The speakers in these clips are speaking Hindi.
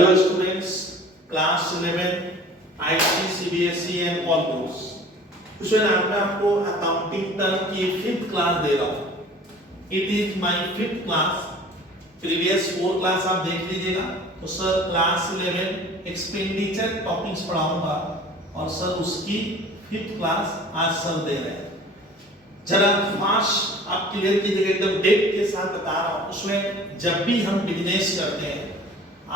Hello students, class 11 IT CBSE and all boards। तो स्टूडेंट आज मैं आपको अकाउंटिंग टर्म की 5th क्लास दे रहा हूँ। It is my 5th class. Previous 4 class आप देख लीजिएगा। तो सर क्लास 11 एक्सपेंडिचर टॉपिक्स पढ़ाऊंगा और सर उसकी 5th क्लास आज सर दे रहे हैं। जरा फास्ट आप क्लियर कीजिएगा, एकदम डेप्थ के साथ बता रहा हूँ। उसमें जब भी हम बिजनेस करते हैं,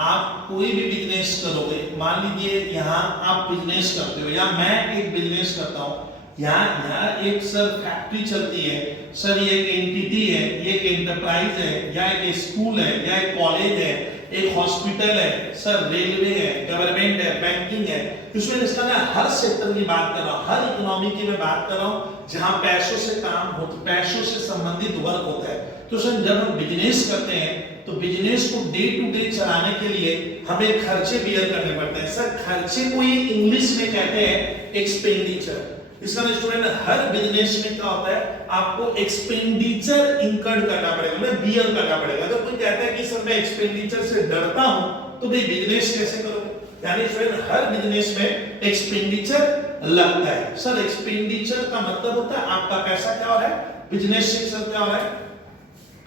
आप कोई भी बिजनेस करोगे, मान लीजिए यहाँ आप बिजनेस करते हो या मैं एक बिजनेस करता हूँ, यहाँ एक सर फैक्ट्री चलती है, सर ये एक एंटिटी है, ये एक एंटरप्राइज है, या एक स्कूल है, या एक कॉलेज है, एक हॉस्पिटल है, सर रेलवे है, गवर्नमेंट है, बैंकिंग है। इसमें इसका मैं हर सेक्टर की बात कर रहा हूँ, हर इकोनॉमी की मैं बात कर रहा हूँ जहाँ पैसों से काम हो, पैसों से संबंधित वर्क होता है। तो सर जब हम बिजनेस करते हैं तो बिजनेस को डे टू डे चलाने के लिए हमें खर्चे बियर करने पड़ते हैं। सर खर्चे को ही इंग्लिश में कहते हैं एक्सपेंडिचर। इसका स्टूडेंट हर बिजनेस में क्या होता है, आपको एक्सपेंडिचर इंकर्ड करना पड़ेगा, मतलब बियर करना पड़ेगा। अगर कोई कहता है कि सर मैं एक्सपेंडिचर से डरता हूं तो भाई बिजनेस कैसे करोगे? यानी स्टूडेंट हर बिजनेस में एक्सपेंडिचर लगता है। सर एक्सपेंडिचर का मतलब होता है आपका पैसा क्या हो रहा है, बिजनेस से सर क्या हो रहा है,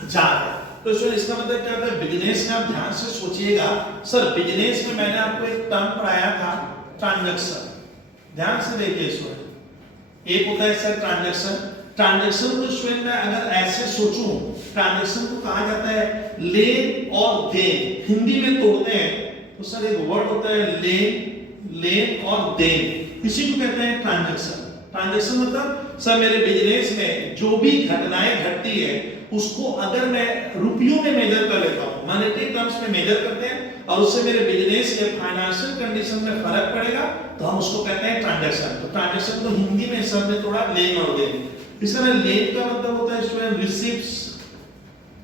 जा रहा है। तो इसका मतलब क्या होता है, बिजनेस में आप ध्यान से सोचिएगा। सर बिजनेस में मैंने आपको एक टर्म पढ़ाया था, ट्रांजैक्शन। ध्यान से देखिए इसको, एक होता है सर ट्रांजैक्शन। ट्रांजैक्शन को स्टूडेंट में अगर ऐसे सोचूं, ट्रांजैक्शन को कहा जाता है लेन और देन। हिंदी में तोड़ते हैं तो सर एक वर्ड होता है लेन और देन, इसी को कहते हैं ट्रांजैक्शन। ट्रांजैक्शन मतलब सर मेरे बिजनेस में जो भी घटनाएं घटती है उसको अगर मैं रुपयों में मेजर कर लेता हूं, मॉनेटरी टर्म्स में मेजर करते हैं और उससे मेरे बिजनेस के फाइनेंशियल कंडीशन में फर्क पड़ेगा तो हम उसको कहते हैं ट्रांजैक्शन। तो ट्रांजैक्शन को हिंदी में सर ने थोड़ा लेन और देन। इस तरह लेन का मतलब होता है स्टूडेंट रिसीव्स।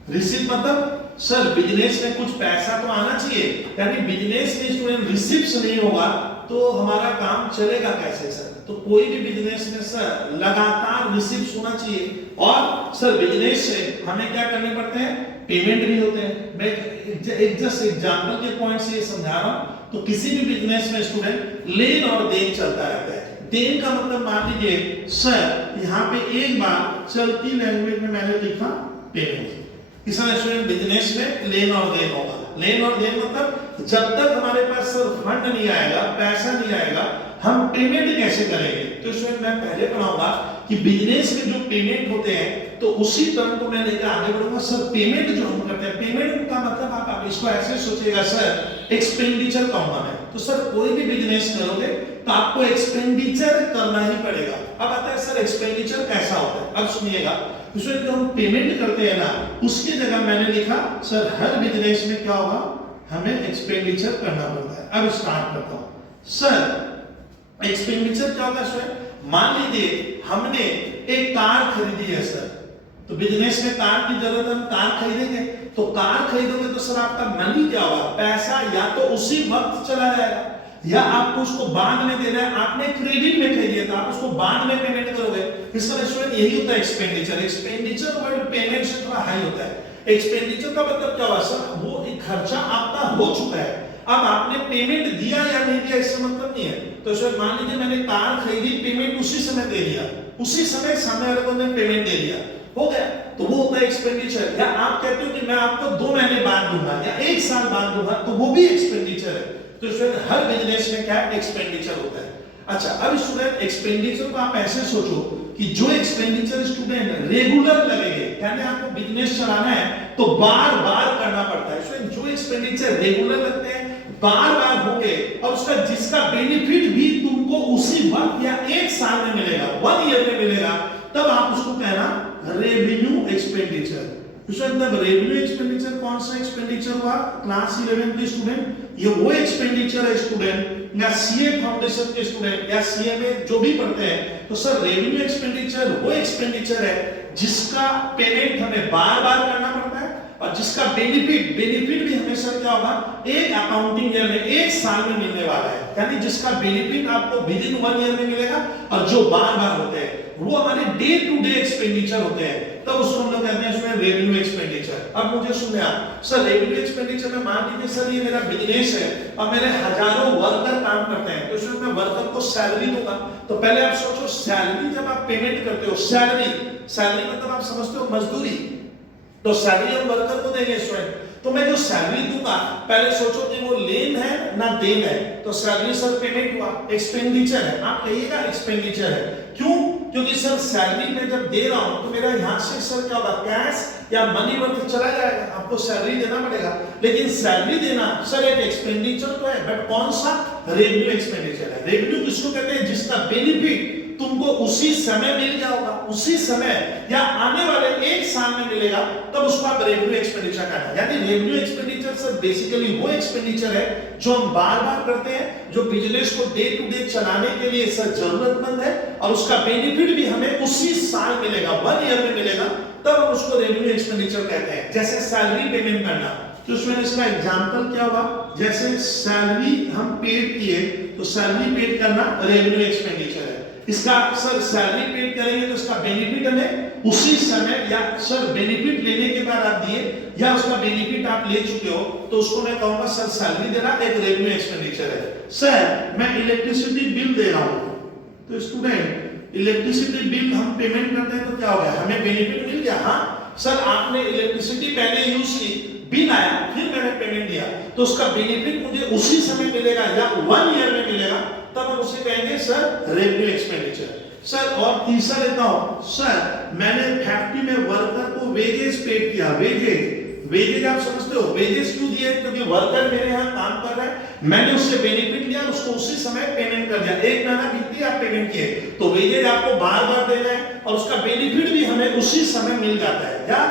रिसीव मतलब सर बिजनेस में कुछ पैसा तो आना चाहिए, यानी बिजनेस में स्टूडेंट रिसीव्स नहीं होगा तो हमारा काम चलेगा कैसे सर? तो कोई भी बिजनेस में सर लगातार रिसीव्स होना चाहिए और सर बिजनेस से हमें क्या करने पड़ते हैं, पेमेंट भी होते हैं। मैं एक जस्ट एग्जांपल के पॉइंट से ये समझा रहा हूं। तो किसी भी बिजनेस में स्टूडेंट लेन और देन चलता रहता है। देन का मतलब मान लीजिए सर यहाँ पे एक बार चलती लैंग्वेज में मैंने लिखा पेमेंट। इस तरह स्टूडेंट बिजनेस में लेन और देन होगा। लेन और देन मतलब जब तक हमारे पास सर फंड नहीं आएगा, पैसा नहीं आएगा, हम पेमेंट कैसे करेंगे? तो इसमें मैं पहले पढ़ाऊंगा कि बिजनेस में जो पेमेंट होते हैं तो उसी टर्म को मैं लेकर आगे बढ़ूंगा। सर पेमेंट जो हम करते हैं, पेमेंट का मतलब आप इसको ऐसे सोचिएगा सर एक्सपेंडिचर कहूंगा मैं। तो सर कोई भी बिजनेस करोगे तो आपको एक्सपेंडिचर करना ही पड़ेगा। अब आता है सर एक्सपेंडिचर कैसा होता है, अब सुनिएगा। उसमें जो हम पेमेंट करते हैं ना, उसकी जगह मैंने लिखा सर हर बिजनेस में क्या होगा, हमें एक्सपेंडिचर करना पड़ता है। अब स्टार्ट करता हूं। सर एक्सपेंडिचर क्या होता है सर? मान लीजिए हमने एक कार खरीदी है सर, तो बिजनेस में कार की जरूरत है, हम कार खरीदेंगे। तो कार खरीदोगे तो सर आपका मनी क्या होगा, पैसा या तो उसी वक्त चला जाएगा या आपको उसको बाद में देना है। आपने क्रेडिट में खरीदा था, आप उसको बाद में पेमेंट करोगे। इसका स्टूडेंट यही होता है एक्सपेंडिचर। एक्सपेंडिचर वर्ड पेमेंट से थोड़ा हाई होता है। एक्सपेंडिचर का मतलब क्या हुआ सर, वो एक खर्चा आपका हो चुका है, अब आपने पेमेंट दिया या नहीं दिया इससे मतलब नहीं है। तो सर मान लीजिए मैंने कार खरीदी, पेमेंट उसी समय दे दिया, उसी समय सामने वाले बंदे ने पेमेंट दे दिया, हो गया, तो वो होता है एक्सपेंडिचर। या आप कहते हो कि मैं आपको 2 महीने बाद दूंगा या 1 साल बाद दूंगा, तो वो भी एक्सपेंडिचर है। तो स्टूडेंट हर बिजनेस में क्या एक्सपेंडिचर होता है। अच्छा अब स्टूडेंट एक्सपेंडिचर को आप ऐसे सोचो कि जो एक्सपेंडिचर स्टूडेंट रेगुलर लगेंगे, यानी आपको बिजनेस चलाना है तो बार बार करना पड़ता है। स्टूडेंट जो एक्सपेंडिचर रेगुलर लगते हैं, बार बार होंगे और उसका जिसका बेनिफिट भी तुमको उसी वक्त या 1 साल में मिलेगा, 1 ईयर में मिलेगा, तब आप उसको कहना रेवेन्यू एक्सपेंडिचर। मतलब रेवेन्यू एक्सपेंडिचर कौन सा एक्सपेंडिचर हुआ, क्लास 11 के स्टूडेंट? ये वो एक्सपेंडिचर है स्टूडेंट या सीए फाउंडेशन के स्टूडेंट या सीए में जो भी पढ़ते हैं, तो सर रेवेन्यू एक्सपेंडिचर वो एक्सपेंडिचर है जिसका पेमेंट हमें बार बार करना पड़ता है और जिसका बेनिफिट भी हमेशा क्या होगा, एक अकाउंटिंग ईयर में 1 साल में मिलने वाला है। यानी जिसका बेनिफिट आपको विदिन 1 ईयर में मिलेगा और जो बार बार होते हैं वो हमारे डे टू डे एक्सपेंडिचर होते हैं। तब उसको हम लोग कहते हैं इसमें रेवेन्यू एक्सपेंडिचर। अब मुझे सुनिए आप, सर रेवेन्यू एक्सपेंडिचर में मान लीजिए सर ये मेरा बिजनेस है और मेरे हजारों वर्कर काम करते हैं, तो इसमें मैं वर्कर को सैलरी दूंगा। तो पहले आप सोचो, सैलरी जब आप पेमेंट करते हो, सैलरी मतलब आप समझते हो मजदूरी, तो सैलरी हम वर्कर को देंगे स्टूडेंट। तो मैं जो सैलरी दूंगा, पहले सोचो कि वो लेन है ना देन है, तो सैलरी सर पेमेंट हुआ, एक्सपेंडिचर है, आप कहिएगा एक्सपेंडिचर है। क्यों? क्योंकि सर सैलरी में जब दे रहा हूं तो मेरा यहां से सर क्या होगा, कैश या मनी वर्थ चला जाएगा, आपको सैलरी देना पड़ेगा। लेकिन सैलरी देना सर एक एक्सपेंडिचर तो है, बट कौन सा? रेवेन्यू एक्सपेंडिचर है। रेवेन्यू किसको कहते हैं? जिसका बेनिफिट तुमको उसी समय मिल गया होगा, उसी समय या आने वाले एक साल में मिलेगा, तब उसको आप रेवेन्यू एक्सपेंडिचर कहते हैं। यानी रेवेन्यू एक्सपेंडिचर सर बेसिकली वो एक्सपेंडिचर है जो हम बार-बार करते हैं, जो बिजनेस को डे टू डे चलाने के लिए सर जरूरतमंद है और उसका बेनिफिट भी हमें उसी साल मिलेगा, 1 ईयर में मिलेगा, तब हम उसको रेवेन्यू एक्सपेंडिचर कहते हैं। जैसे सैलरी पेमेंट करना, तो उसमें इसका एग्जांपल क्या हुआ, जैसे सैलरी हम पेड किए तो सैलरी पेड करना रेवेन्यू एक्सपेंडिचर है। इसका सर सैलरी पेड करेंगे तो इसका बेनिफिट हमें उसी समय, या सर बेनिफिट लेने के बाद आप दिए या उसका बेनिफिट आप ले चुके हो, तो उसको मैं कहूंगा सर सैलरी देना एक रेवेन्यू एक्सपेंडिचर है। सर मैं इलेक्ट्रिसिटी बिल दे रहा हूं, तो स्टूडेंट इलेक्ट्रिसिटी बिल हम पेमेंट करते हैं तो क्या हो गया, हमें बेनिफिट मिल गया। हाँ सर आपने इलेक्ट्रिसिटी पहले यूज की, बिल आया, फिर मैंने पेमेंट दिया, तो उसका बेनिफिट मुझे उसी समय मिलेगा या 1 ईयर में मिलेगा, तब हम उसे कहेंगे सर रेवेन्यू एक्सपेंडिचर। सर और तीसरा लेता हूं, सर मैंने फैक्ट्री में वर्कर को वेजेस पेड किया, वेजेस आप समझते हो, वेजेस क्यों दिए? क्योंकि वर्कर मेरे यहाँ काम कर रहा है, मैंने उससे बेनिफिट लिया, उसको उसी समय पेमेंट कर दिया, एक महीना बीत गया आप पेमेंट किए, तो वेजेस आपको बार-बार देना है और उसका बेनिफिट भी हमें उसी समय मिल जाता है। या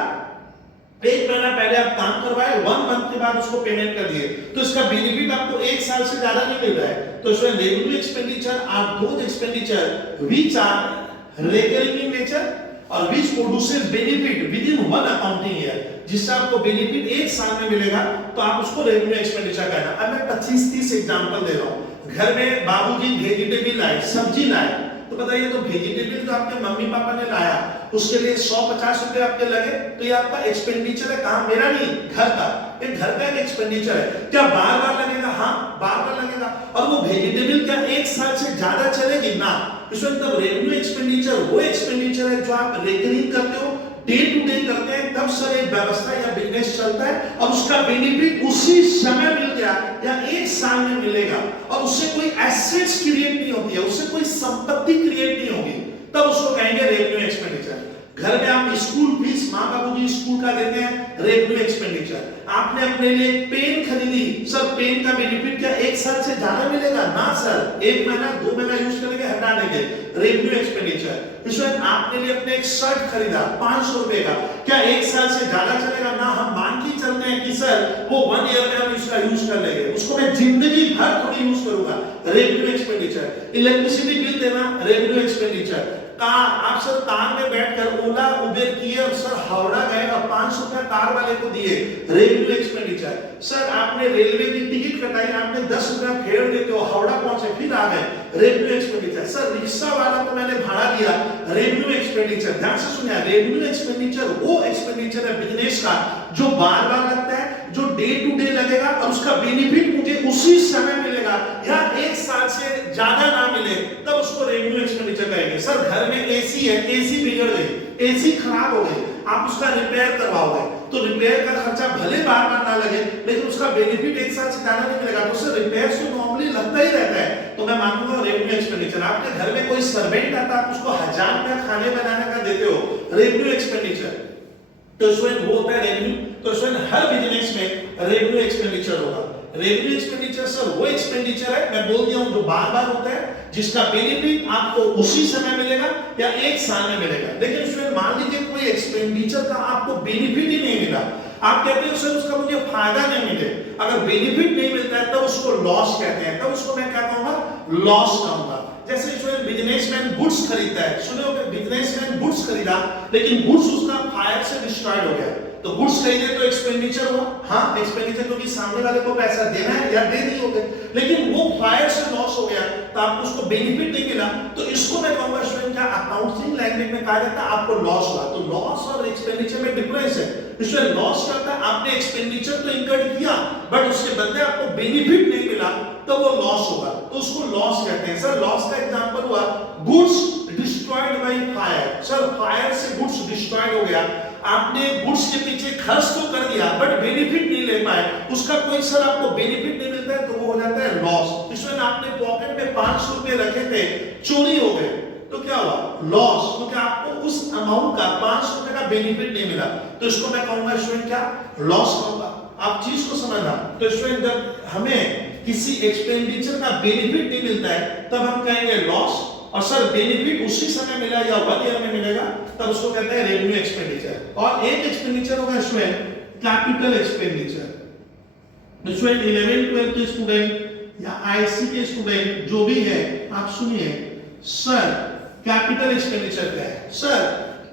एक महीना पहले आप काम करवाए, 1 मंथ के बाद उसको पेमेंट कर दिए, तो इसका बेनिफिट आपको 1 साल से ज्यादा नहीं मिल रहा है। तो इसमें revenue expenditure are those expenditure which are recurring in nature और which produces benefit within 1 accounting year, जिससे आपको बेनिफिट 1 साल में मिलेगा, तो आप उसको रेवेन्यू एक्सपेंडिचर कहना। अब मैं 25-30 एग्जांपल दे रहा हूं। घर में बाबूजी वेजिटेबल लाए, सब्जी लाए, तो बताइए तो वेजिटेबल तो आपके मम्मी पापा ने लाया, उसके लिए 150 रुपए आपके लगे, तो ये आपका एक्सपेंडिचर है, कहां? मेरा नहीं, घर का, एक घर का एक एक्सपेंडिचर है। क्या बार-बार लगेगा? हाँ बार-बार लगेगा। और वो वेजिटेबल क्या 1 साल से ज्यादा चलेगी ना? इसमें तब रेवेन्यू एक्सपेंडिचर वो एक्सपेंडिचर है जो आप रेकरिंग करते हो, डे टू डे करते हैं, तब सर एक व्यवस्था या बिजनेस चलता है और उसका बेनिफिट उसी समय मिल गया या 1 साल में मिलेगा और उससे कोई एसेट्स क्रिएट नहीं होती है, उससे कोई संपत्ति क्रिएट नहीं होगी, तब उसको कहेंगे रेवेन्यू एक्सपेंडिचर। घर में आप स्कूल फीस माँ बाबूजी स्कूल का देते हैं, रेवेन्यू एक्सपेंडिचर। आपने अपने लिए पेन खरीदी, सर पेन का बेनिफिट क्या 1 साल से ज्यादा मिलेगा? ना सर, 1 महीना 2 महीना यूज करेंगे, हटा देंगे, रेवेन्यू एक्सपेंडिचर। इसमें आपने लिए अपने एक शर्ट खरीदा 500 रुपए का, क्या 1 साल से ज्यादा चलेगा? ना, हम मान के चलते हैं कि सर वो 1 ईयर में हम इसका यूज कर लेंगे, उसको मैं जिंदगी भर थोड़ी यूज करूंगा, रेवेन्यू एक्सपेंडिचर। इलेक्ट्रिसिटी बिल देना, रेवेन्यू एक्सपेंडिचर। कार, आप सर कार में बैठकर ओला उबेर किए और सर हावड़ा गए और 500 रुपए कार वाले को दिए, रेवेन्यू एक्सपेंडिचर। सर आपने रेलवे की टिकट कटाई, आपने 10 रुपए फेयर देते हो, हावड़ा पहुंचे फिर आ गए, रेवेन्यू एक्सपेंडिचर। सर रिक्शा वाला को मैंने भाड़ा दिया, रेवेन्यू एक्सपेंडिचर। ध्यान से सुनिए, रेवेन्यू एक्सपेंडिचर वो एक्सपेंडिचर है बिजनेस का जो बार-बार लगता है, जो डे टू डे लगेगा और उसका बेनिफिट मुझे उसी समय मिलेगा या 1 साल से ज्यादा ना मिले, तब उसको रेवेन्यू एक्सपेंडिचर कहेंगे। सर घर में एसी है, एसी बिगड़ गई, एसी खराब हो गई, आप उसका रिपेयर करवाओगे, तो रिपेयर का खर्चा भले बार-बार ना लगे, लेकिन उसका बेनिफिट 1 साल से ज्यादा नहीं मिलेगा, तो सर रिपेयर तो नॉर्मली लगता ही रहता है, तो मैं मानूंगा रेवेन्यू एक्सपेंडिचर। आपके घर में कोई सर्वेंट आता, आप उसको 1000 रुपया खाने बनाने का देते हो, रेवेन्यू एक्सपेंडिचर। तो इसमें वो होता है रेवेन्यू, तो इसमें हर बिजनेस में रेवेन्यू एक्सपेंडिचर होगा। रेवेन्यू एक्सपेंडिचर सर वो एक्सपेंडिचर है, मैं बोल दिया हूं, जो बार-बार होता है, जिसका बेनिफिट आपको उसी समय मिलेगा या 1 साल में मिलेगा। लेकिन उसमें मान लीजिए कोई एक्सपेंडिचर का आपको बेनिफिट ही नहीं मिला, आप कहते हो सर उसका मुझे फायदा नहीं मिले, अगर बेनिफिट नहीं मिलता है तब उसको लॉस कहते हैं, तब उसको मैं क्या कहूंगा? लॉस कहूंगा। जैसे इसमें बिजनेसमैन गुड्स खरीदता है, सुने हो बिजनेसमैन गुड्स खरीदा, लेकिन गुड्स उसका फायर से डिस्ट्रॉयड हो गया, तो गुड्स खरीदे तो एक्सपेंडिचर हुआ, हाँ एक्सपेंडिचर, क्योंकि सामने वाले को पैसा देना है या दे नहीं होते, लेकिन वो फायर से लॉस हो गया तो आपको उसको बेनिफिट नहीं मिला, तो इसको मैं कहूंगा स्टूडेंट क्या अकाउंटिंग लैंग्वेज में कहा जाता है आपको लॉस हुआ। तो लॉस और एक्सपेंडिचर में डिफरेंस है। इसमें लॉस करता है आपने एक्सपेंडिचर तो इंकर्ड किया बट उसके बदले आपको बेनिफिट नहीं मिला, तो वो लॉस होगा, तो उसको लॉस कहते हैं। सर लॉस का एग्जांपल हुआ goods destroyed by fire. Sir fire से गुड्स डिस्ट्रॉयड हो गया, आपने गुड्स के पीछे खर्च तो कर दिया बट बेनिफिट नहीं ले पाए, उसका कोई सर आपको बेनिफिट नहीं मिलता है, तो वो हो जाता है लॉस। इसमें आपने पॉकेट में 500 रुपए रखे थे, चोरी हो गए, तो क्या हुआ लॉस, क्योंकि आपको उस अमाउंट का 500 रुपए का बेनिफिट नहीं मिला, तो इसको मैं कहूंगा स्टूडेंट क्या लॉस कहूंगा। आप चीज को समझना, तो स्टूडेंट जब हमें किसी एक्सपेंडिचर का बेनिफिट नहीं मिलता है तब हम कहेंगे लॉस, और सर बेनिफिट उसी समय मिला या 1 ईयर में मिलेगा तब उसको कहते हैं रेवेन्यू एक्सपेंडिचर। और एक एक्सपेंडिचर होगा स्टूडेंट कैपिटल एक्सपेंडिचर। स्टूडेंट 11 12 के स्टूडेंट या आईसी के स्टूडेंट जो भी है आप सुनिए, सर कैपिटल एक्सपेंडिचर क्या है? सर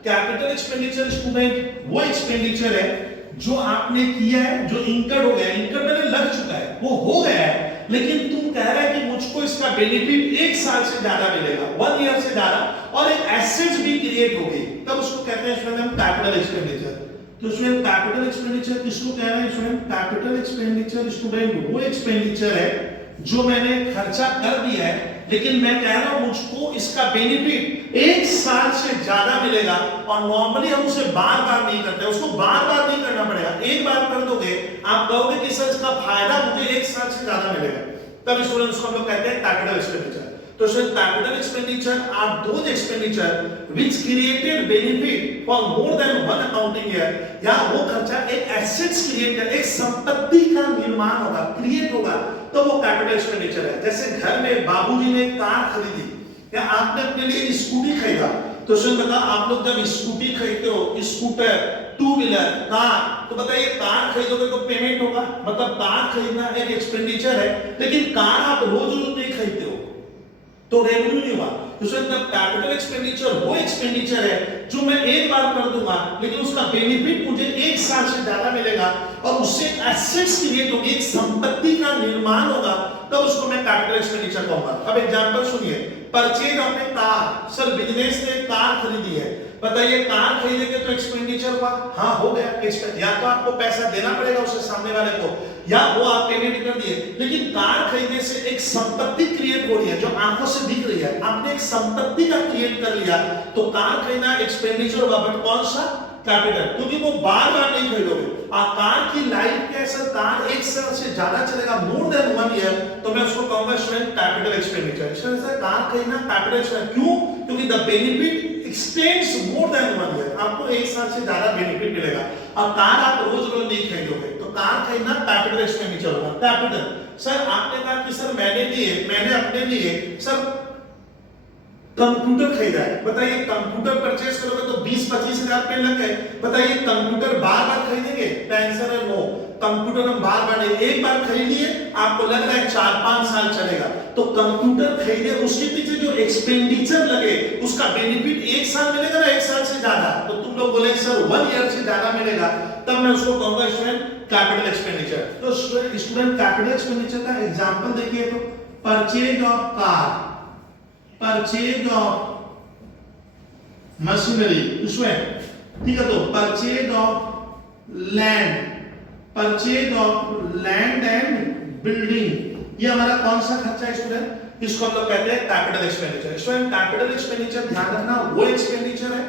कैपिटल एक्सपेंडिचर स्टूडेंट वो एक्सपेंडिचर है जो आपने किया है, जो इंकर्ड हो गया, इंकर्ड मैंने लग चुका है, वो हो गया है, लेकिन तुम कह रहा है कि मुझको इसका बेनिफिट 1 साल से ज्यादा मिलेगा, 1 ईयर से ज्यादा, और एक एसेट्स भी क्रिएट हो गई, तब उसको कहते हैं स्टूडेंट कैपिटल एक्सपेंडिचर। तो स्टूडेंट कैपिटल एक्सपेंडिचर किसको कह रहे हैं स्टूडेंट? कैपिटल एक्सपेंडिचर स्टूडेंट वो एक्सपेंडिचर है जो मैंने खर्चा कर दिया है, लेकिन मैं कह रहा हूं मुझको इसका बेनिफिट 1 साल से ज्यादा मिलेगा, और नॉर्मली हम उसे बार बार नहीं करते, उसको बार बार नहीं करना पड़ेगा, एक बार कर दोगे आप कहोगे कि सर इसका फायदा मुझे 1 साल से ज्यादा मिलेगा, तब स्टूडेंट उसको हम लोग कहते हैं कैपिटल एक्सपेंडिचर। तो student capital expenditure are those expenditure which created benefit for more than 1 accounting year, या वो खर्चा एक एसेट्स क्रिएट कर, एक संपत्ति का निर्माण होगा, क्रिएट होगा, तो वो कैपिटल एक्सपेंडिचर है। जैसे घर में बाबूजी ने कार खरीदी या आपने अपने लिए स्कूटी खरीदा, तो सुन बता आप लोग जब स्कूटी खरीदते हो, स्कूटर, टू व्हीलर, कार, तो बताइए कार खरीदोगे तो पेमेंट होगा, मतलब कार खरीदना एक एक्सपेंडिचर है, लेकिन कार आप रोज रोज नहीं खरीदते हो तो रेवेन्यू नहीं हुआ। तो कैपिटल एक्सपेंडिचर वो एक्सपेंडिचर है जो मैं एक बार कर दूंगा, लेकिन उसका बेनिफिट मुझे 1 साल से ज्यादा मिलेगा, और उससे एसेट्स क्रिएट होगी, एक संपत्ति का निर्माण होगा, तब उसको मैं कैपिटल एक्सपेंडिचर कहूंगा। अब एग्जांपल सुनिए, purchase of A car. Sir business ने कार खरीदी है, बताइए कार खरीदेंगे तो एक्सपेंडिचर हुआ, हाँ हो गया, या तो आपको पैसा देना पड़ेगा उससे सामने वाले को, या वो आप पेमेंट कर दिए, लेकिन कार खरीदने से एक संपत्ति क्रिएट हो रही है जो आंखों से दिख रही है, आपने एक संपत्ति का क्रिएट कर लिया, तो कार खरीदना एक्सपेंडिचर होगा, बट कौन सा? कैपिटल, क्योंकि वो बार बार नहीं खरीदोगे। कार की लाइफ कैसा, कार 1 साल से ज्यादा चलेगा, मोर देन 1 ईयर, तो मैं उसको कहूंगा स्टूडेंट कैपिटल एक्सपेंडिचर। इसमें कार खरीदना कैपिटल एक्सपेंडिचर, क्यों? क्योंकि the benefit x tends more than 1 year, आपको 1 साल से ज्यादा बेनिफिट मिलेगा, और कार आप रोज रोज नहीं खरीदोगे, तो कार खरीदना कैपिटल एक्सपेंडिचर होगा। कैपिटल, सर आपने कहा कि सर मैंने अपने लिए सर कंप्यूटर खरीदा है, बताइए कंप्यूटर परचेज करोगे तो 20-25 हजार रुपए लग गए, बताइए कंप्यूटर बार बार खरीदेंगे? आंसर है नो, कंप्यूटर हम बार बार नहीं, एक बार खरीद लिए, आपको लग रहा है 4-5 साल चलेगा, तो कंप्यूटर खरीदे, उसके पीछे जो एक्सपेंडिचर लगे उसका बेनिफिट 1 साल मिलेगा ना, 1 साल से ज्यादा, तो तुम लोग बोले सर 1 ईयर से ज्यादा मिलेगा, तब मैं उसको कहूंगा स्टूडेंट कैपिटल एक्सपेंडिचर। तो स्टूडेंट कैपिटल एक्सपेंडिचर का एग्जांपल देखिए, तो purchase of car, purchase of machinery, उसमें ठीक है, तो purchase of land and building, ये हमारा कौन सा खर्चा है स्टूडेंट? इसको हम लोग कहते हैं capital expenditure. Student capital expenditure ध्यान रखना वो एक्सपेंडिचर है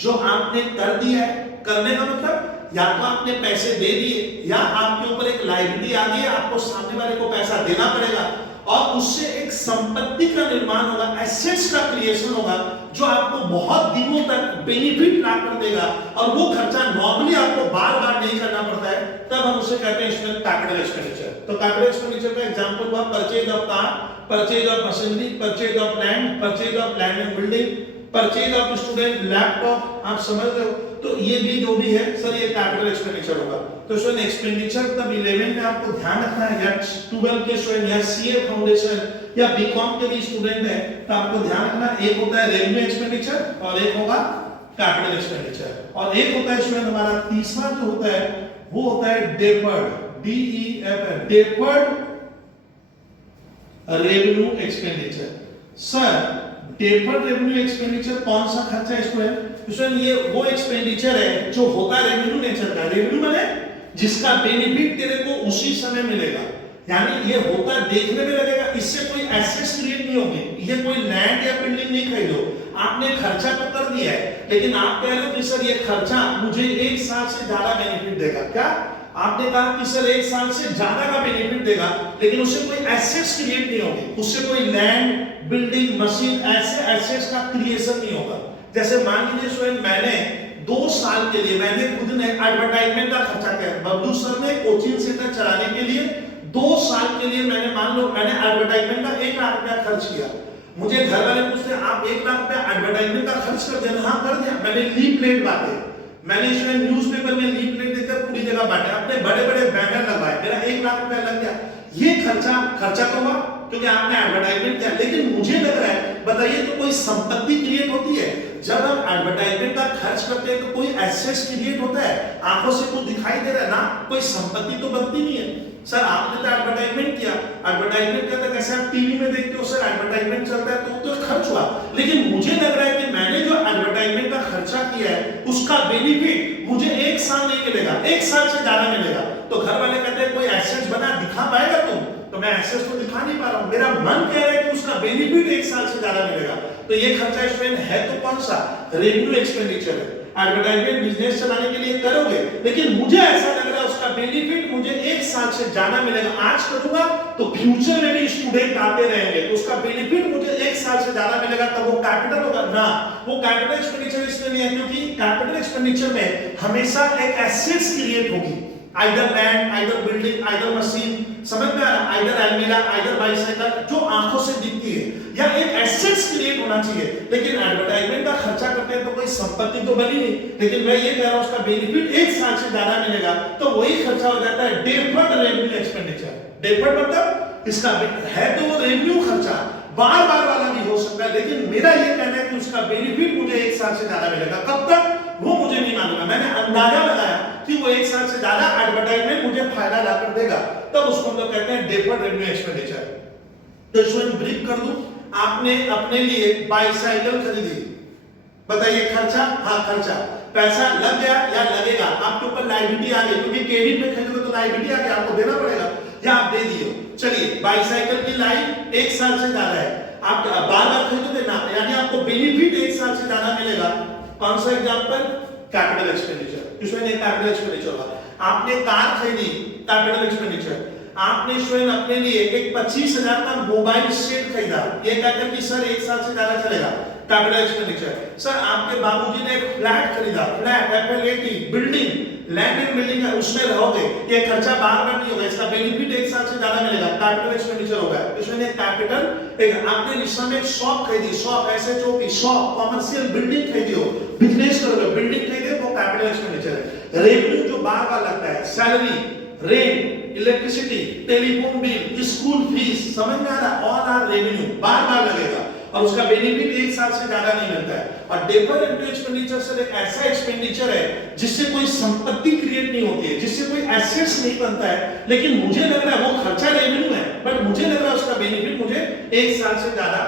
जो आपने कर दिया है, करने का मतलब या तो आपने पैसे दे दिए, या आपके ऊपर एक लायबिलिटी आ गई है, आपको सामने वाले को पैसा देना पड़ेगा, और उससे एक संपत्ति का निर्माण होगा, एसेट्स का क्रिएशन होगा, जो आपको बहुत दिनों तक बेनिफिट प्राप्त कर देगा, और वो खर्चा नॉर्मली आपको बार बार नहीं करना पड़ता है, तब हम उसे कहते हैं स्टूडेंट कैपिटल एक्सपेंडिचर। तो कैपिटल एक्सपेंडिचर का एग्जांपल हुआ purchase of car, purchase of machinery, purchase of land and building, purchase of student laptop, आप समझ रहे हो, तो ये भी जो भी है सर ये कैपिटल एक्सपेंडिचर होगा। तो स्टूडेंट एक्सपेंडिचर तब 11 में आपको ध्यान रखना है, या 12 के स्टूडेंट या सीए फाउंडेशन या बीकॉम के भी स्टूडेंट है, तो आपको ध्यान रखना, एक होता है रेवेन्यू एक्सपेंडिचर और एक होगा कैपिटल एक्सपेंडिचर। और एक होता है स्टूडेंट हमारा तीसरा जो होता है वो होता है deferred, DEF, deferred revenue expenditure. Sir deferred revenue expenditure कौन सा खर्चा है स्टूडेंट? ये वो एक्सपेंडिचर है जो होता है रेवेन्यू नेचर का। रेवेन्यू माने जिसका बेनिफिट तेरे को उसी समय मिलेगा, यानी ये होता देखने में लगेगा, इससे कोई एसेट्स क्रिएट नहीं होगी, ये कोई लैंड या बिल्डिंग नहीं खरीदो, आपने खर्चा तो कर दिया है, लेकिन आप कह रहे हो कि सर ये खर्चा मुझे 1 साल से ज्यादा बेनिफिट देगा। क्या आपने कहा कि सर 1 साल से ज्यादा का बेनिफिट देगा, लेकिन उससे कोई एसेट्स क्रिएट नहीं होगी, उससे कोई लैंड बिल्डिंग मशीन ऐसे एसेट्स का क्रिएशन नहीं होगा। जैसे मान लीजिए स्टूडेंट मैंने 2 साल के लिए मैंने खुद ने एडवर्टाइजमेंट का खर्चा किया, बब्लू सर ने कोचिंग सेंटर चलाने के लिए 2 साल के लिए मैंने मान लो मैंने एडवर्टाइजमेंट का 1 लाख रुपया खर्च किया। मुझे घर वाले पूछते हैं आप 1 लाख रुपया एडवर्टाइजमेंट का खर्च कर देना, हाँ कर दिया। मैंने लीफलेट बांटे, मैंने इसमें न्यूज़पेपर में लीफलेट देकर पूरी जगह बांटे, अपने बड़े-बड़े बैनर लगवाए, मेरा 1 लाख रुपया लग गया। ये खर्चा तो हुआ क्योंकि आपने एडवर्टाइजमेंट किया, लेकिन मुझे लग रहा है बताइए तो कोई संपत्ति क्रिएट होती है जब हम एडवर्टाइजमेंट का खर्च करते हैं, तो कोई एसेट्स क्रिएट होता है, आंखों से कुछ दिखाई दे रहा है ना, कोई संपत्ति तो बनती नहीं है। सर आपने तो एडवर्टाइजमेंट किया, एडवर्टाइजमेंट करता कैसे आप टीवी में देखते हो सर एडवर्टाइजमेंट चलता है तो खर्च हुआ, लेकिन मुझे लग रहा है कि मैंने जो एडवर्टाइजमेंट का खर्चा किया है उसका बेनिफिट मुझे 1 साल नहीं मिलेगा, 1 साल से ज्यादा मिलेगा। तो घर वाले कहते हैं कोई एसेट्स बना दिखा पाएगा तुम, तो मैं एसेट्स तो दिखा नहीं पा रहा हूं, मेरा मन कह रहा है कि उसका बेनिफिट 1 साल से ज्यादा मिलेगा। तो ये खर्चा स्टूडेंट है तो कौन सा? रेवेन्यू एक्सपेंडिचर है। एडवर्टाइजमेंट बिजनेस चलाने के लिए करोगे, लेकिन मुझे ऐसा लग रहा है उसका बेनिफिट मुझे 1 साल से ज्यादा मिलेगा। आज करूंगा तो फ्यूचर में भी स्टूडेंट आते रहेंगे, तो उसका बेनिफिट मुझे 1 साल से ज्यादा मिलेगा, तब वो कैपिटल होगा ना। वो कैपिटल एक्सपेंडिचर इसलिए नहीं है क्योंकि कैपिटल एक्सपेंडिचर में हमेशा एक एसेट्स क्रिएट होगी, either land, either building, either machine, समझ में आ रहा है, आइदर अलमीरा, आइदर बाइसाइकिल, जो आंखों से दिखती है, या एक एसेट्स क्रिएट होना चाहिए। लेकिन एडवर्टाइजमेंट का खर्चा करते हैं तो कोई संपत्ति तो बनी नहीं, लेकिन मैं ये कह रहा हूं उसका बेनिफिट 1 साल से ज्यादा मिलेगा, तो वही खर्चा हो जाता है डेफर्ड रेवेन्यू एक्सपेंडिचर। डेफर्ड मतलब इसका है तो वो रेवेन्यू खर्चा बार बार वाला भी हो सकता है, लेकिन मेरा ये कहना है कि उसका बेनिफिट मुझे 1 साल से ज्यादा मिलेगा। कब तक वो मुझे नहीं मालूम है, मैंने अंदाजा लगाया कि वो 1 साल से ज्यादा एडवर्टाइजमेंट मुझे फायदा लाकर देगा, तब उसको हम लोग कहते हैं डेफर्ड रेवेन्यू एक्सपेंडिचर। तो इसको ब्रीफ कर दूं, आपने अपने लिए बाइसाइकिल खरीदी, बताइए खर्चा, हाँ खर्चा, पैसा लग गया या लगेगा, आपके ऊपर लायबिलिटी आ गई, क्योंकि क्रेडिट में खरीदोगे तो लायबिलिटी आ गई, आपको देना पड़ेगा, या आप दे दिए। चलिए बाइसाइकिल की लाइफ 1 साल से ज्यादा है, आप बार बार खरीदोगे ना, यानी आपको बेनिफिट 1 साल से ज्यादा मिलेगा। कौन सा एग्जांपल? Capital expenditure. इसमें नहीं कैपिटल एक्सपेंडिचर होगा। आपने कार खरीदी, कैपिटल एक्सपेंडिचर। आपने स्वयं अपने लिए एक 25,000 का मोबाइल सेट खरीदा, ये कहकर कि सर 1 साल से ज्यादा चलेगा, कैपिटल एक्सपेंडिचर। सर आपके बाबूजी ने एक फ्लैट खरीदा, flat FLAT, building, land and building है, उसमें रहोगे, ये खर्चा बार बार नहीं होगा, इसका बेनिफिट 1 साल से ज्यादा मिलेगा, कैपिटल एक्सपेंडिचर होगा। इसमें कैपिटल एक आपने रिश्ता में एक शॉप खरीदी, shop SHOP shop, commercial building खरीदी हो, बिजनेस करोगे, बिल्डिंग खरीदे, वो कैपिटल एक्सपेंडिचर है। रेवेन्यू जो बार बार लगता है, salary, rent, electricity, telephone bill, school fees, समझ में आ रहा, ऑल आर रेवेन्यू बार बार लगेगा और उसका बेनिफिट 1 साल से ज्यादा नहीं मिलता है। और डेफर्ड रेवेन्यू एक्सपेंडिचर सर एक ऐसा एक्सपेंडिचर है जिससे कोई संपत्ति क्रिएट नहीं होती है, जिससे कोई एसेट्स नहीं बनता है, लेकिन मुझे लग रहा है वो खर्चा रेवेन्यू है, बट मुझे लग रहा है उसका बेनिफिट मुझे 1 साल से ज्यादा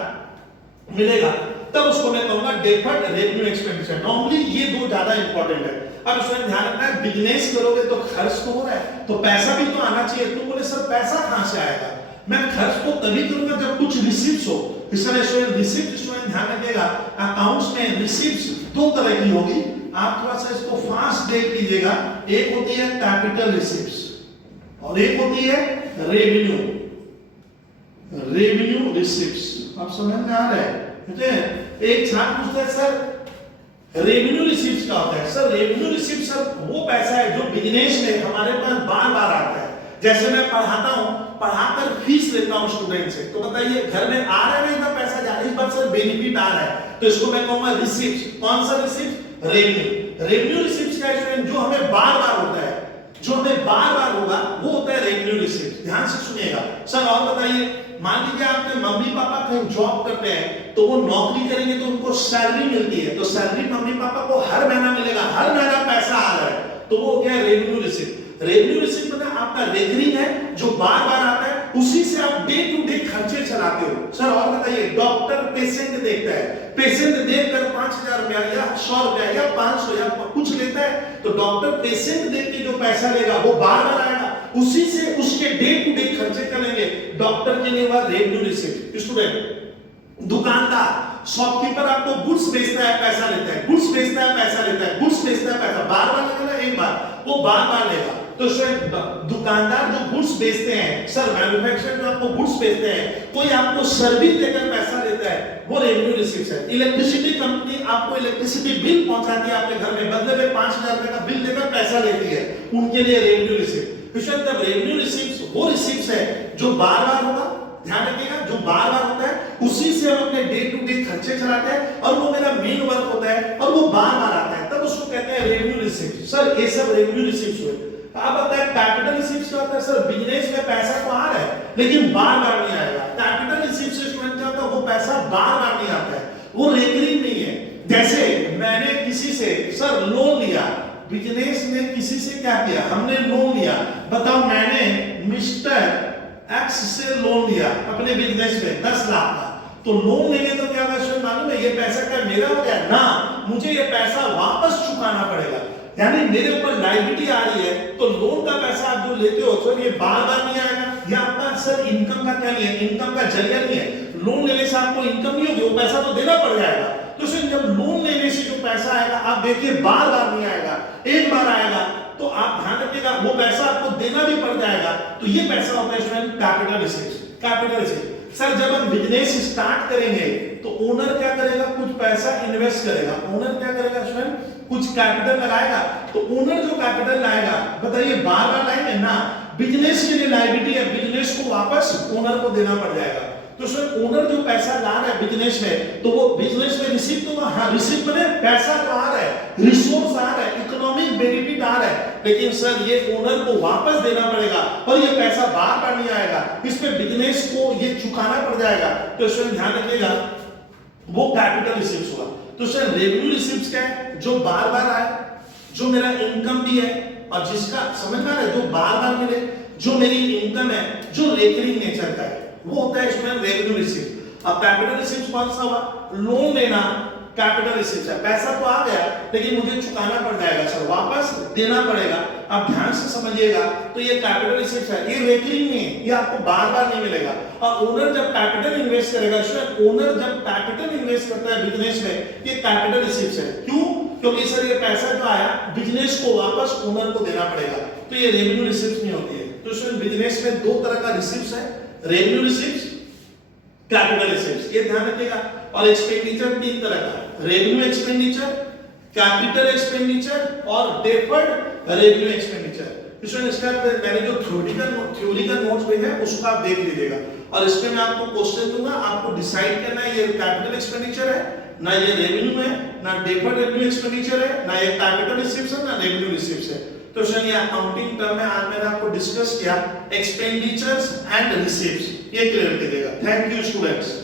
मिलेगा, तब उसको मैं कहूंगा डेफर्ड रेवेन्यू एक्सपेंडिचर। नॉर्मली ये 2 ज्यादा इंपॉर्टेंट है। अब इसमें ध्यान रखना है, बिजनेस करोगे तो खर्च तो हो रहा है, तो पैसा भी तो आना चाहिए। तुम बोले सर पैसा कहां से आएगा? मैं खर्च तो तभी करूंगा जब कुछ रिसीव्स हो। इस तरह से रिसीव्स में ध्यान रखिएगा, अकाउंट्स में रिसीव्स 2 तरह की होगी, आप थोड़ा सा इसको फास्ट देख लीजिएगा। एक होती है कैपिटल रिसीव्स और एक होती है रेवेन्यू रिसीव्स। आप समझ में आ रहा है? एक छात्र पूछता है सर रेवेन्यू रिसीव्स क्या होता है? सर रेवेन्यू रिसीव्स सर वो पैसा है जो बिजनेस में हमारे पास बार बार आता है। जैसे मैं पढ़ाता हूं, पढ़ाकर फीस लेता हूं स्टूडेंट से, तो बताइए घर में आ रहा है ना पैसा, जा इस बार सर बेनिफिट आ रहा है, तो इसको मैं कहूंगा रिसीव्स। कौन सा रिसीव्स? रेवेन्यू। रेवेन्यू रिसीव्स क्या है? जो हमें बार बार होता है, जो हमें बार बार होगा वो होता है रेवेन्यू रिसीव्स। ध्यान से सुनिएगा सर। और बताइए मान लीजिए आपके मम्मी पापा कहीं जॉब करते हैं, तो वो नौकरी करेंगे तो उनको सैलरी मिलती है, तो सैलरी मम्मी पापा को हर महीना मिलेगा, हर महीना पैसा आ रहा है, तो वो क्या है, रेवेन्यू रिसिप्ट। रेवेन्यू रिसिप्ट मतलब आपका रेकरिंग है जो बार बार आता है, उसी से आप डे टू डे खर्चे चलाते हो। सर और बताइए, डॉक्टर पेशेंट देखता है, पेशेंट देखकर 5,000 रुपया या 100 रुपया या 500 या कुछ लेता है, तो डॉक्टर पेशेंट देख के जो पैसा लेगा वो बार बार आएगा, उसी से उसके डे टू डे खर्चे चलेंगे। डॉक्टर के लिए हुआ रेवेन्यू रिसिप्ट। स्टूडेंट, दुकानदार शॉपकीपर आपको गुड्स बेचता है, पैसा लेता है, गुड्स बेचता है, पैसा लेता है, गुड्स बेचता है, पैसा बार बार लेगा ना, एक बार वो बार बार लेगा। तो सर दुकानदार जो गुड्स बेचते हैं, सर मैन्युफैक्चरर जो आपको गुड्स बेचते हैं, कोई आपको सर्विस देकर पैसा लेता है, वो रेवेन्यू रिसीप्ट है। इलेक्ट्रिसिटी कंपनी आपको इलेक्ट्रिसिटी बिल पहुंचाती है आपके घर में, बदले में 5,000 रुपए का बिल देकर पैसा लेती है, उनके लिए रेवेन्यू रिसीप्ट। तब रेवेन्यू रिसीप्ट वो रिसीप्ट है जो बार बार होगा, ध्यान रखिएगा, जो बार बार होता है उसी से हम अपने डे टू डे खर्चे चलाते हैं, और वो मेरा मेन वर्क होता है और वो बार बार आता है, तब उसको कहते हैं रेवेन्यू रिसीप्ट। सर ये सब रेवेन्यू रिसीप्ट हुए। अब आता है कैपिटल रिसीप्ट क्या होता है? सर बिजनेस में पैसा तो आ रहा है लेकिन बार बार नहीं आएगा। कैपिटल रिसीप्ट से स्टूडेंट क्या होता है, वो पैसा बार बार नहीं आता है, वो रेकरिंग नहीं है। जैसे मैंने किसी से सर लोन लिया, बिजनेस में किसी से क्या किया, हमने लोन लिया, बताओ मैंने मिस्टर एक्स से लोन लिया अपने बिजनेस में 10 लाख का, तो लोन लेंगे तो क्या होगा मालूम है, ये पैसा क्या मेरा हो गया ना, मुझे ये पैसा वापस चुकाना पड़ेगा, यानी मेरे ऊपर लायबिलिटी आ रही है। तो लोन का पैसा आप जो लेते हो सर ये बार बार नहीं आएगा, ये आपका सर इनकम का क्या नहीं है, इनकम का जरिया नहीं है। लोन लेने से आपको इनकम नहीं होगी, वो पैसा तो देना पड़ जाएगा। तो सर जब लोन लेने से जो पैसा आएगा आप देखिए बार बार नहीं आएगा, एक बार आएगा, तो आप ध्यान रखिएगा वो पैसा आपको देना भी पड़ जाएगा। तो ये पैसा होता है student capital receipt. Capital receipt sir जब हम बिजनेस स्टार्ट करेंगे तो ओनर क्या करेगा, कुछ पैसा इन्वेस्ट करेगा, ओनर क्या करेगा स्टूडेंट, कुछ कैपिटल लगाएगा, तो ओनर जो कैपिटल लाएगा बताइए बार बार लाएंगे ना, बिजनेस के लिए लायबिलिटी है, बिजनेस को वापस ओनर को देना पड़ जाएगा। तो सर ओनर जो पैसा ला रहा है बिजनेस में, तो वो बिजनेस में रिसीप्ट तो हाँ रिसीप्ट बने, पैसा तो आ रहा है, रिसोर्स आ रहा है, इकोनॉमिक बेनिफिट आ रहा है, लेकिन सर ये ओनर को वापस देना पड़ेगा और ये पैसा बार बार नहीं आएगा, इस पे बिजनेस को ये चुकाना पड़ जाएगा। तो सर ध्यान रखिएगा वो कैपिटल रिसीप्ट हुआ। तो सर रेवेन्यू रिसीप्ट क्या है, जो बार बार आए, जो मेरा इनकम भी है और जिसका समझ में आ रहा है, जो बार बार मिले, जो मेरी इनकम है, जो रेकरिंग नेचर का है, वो होता है इसमें रेवेन्यू रिसीप्ट। अब कैपिटल रिसीप्ट कौन सा हुआ, लोन लेना कैपिटल रिसीप्ट है, पैसा तो आ गया लेकिन मुझे चुकाना पड़ जाएगा सर, वापस देना पड़ेगा। अब ध्यान से समझिएगा, तो ये कैपिटल रिसीप्ट है, ये रेकरिंग नहीं है, ये आपको बार बार नहीं मिलेगा। और ओनर जब कैपिटल इन्वेस्ट करेगा, ओनर जब कैपिटल इन्वेस्ट करता है बिजनेस में, ये कैपिटल रिसीप्ट है। क्यों? क्योंकि सर ये पैसा जो आया बिजनेस को वापस ओनर को देना पड़ेगा, तो ये रेवेन्यू रिसीप्ट नहीं होती है। तो सर बिजनेस में दो तरह का रिसीप्ट है, रेवेन्यू रिसीप्ट, कैपिटल रिसीप्ट, ये ध्यान रखिएगा। और एक्सपेंडिचर तीन तरह का, रेवेन्यू एक्सपेंडिचर, कैपिटल एक्सपेंडिचर और डेफर्ड रेवेन्यू एक्सपेंडिचर। इसका मैंने जो थ्योरी का नोट्स भेजा है उसको आप देख लीजिएगा, और इसमें मैं आपको क्वेश्चन दूंगा, आपको डिसाइड करना है ये कैपिटल एक्सपेंडिचर है ना, ये रेवेन्यू है ना, डेफर्ड रेवेन्यू एक्सपेंडिचर है ना, ये कैपिटल रिसीप्ट है ना रेवेन्यू रिसीप्ट है। तो चलिए अकाउंटिंग टर्म में आज मैंने आपको डिस्कस किया एक्सपेंडिचर्स एंड रिसीप्ट्स, ये क्लियर कीजिएगा। Thank you students.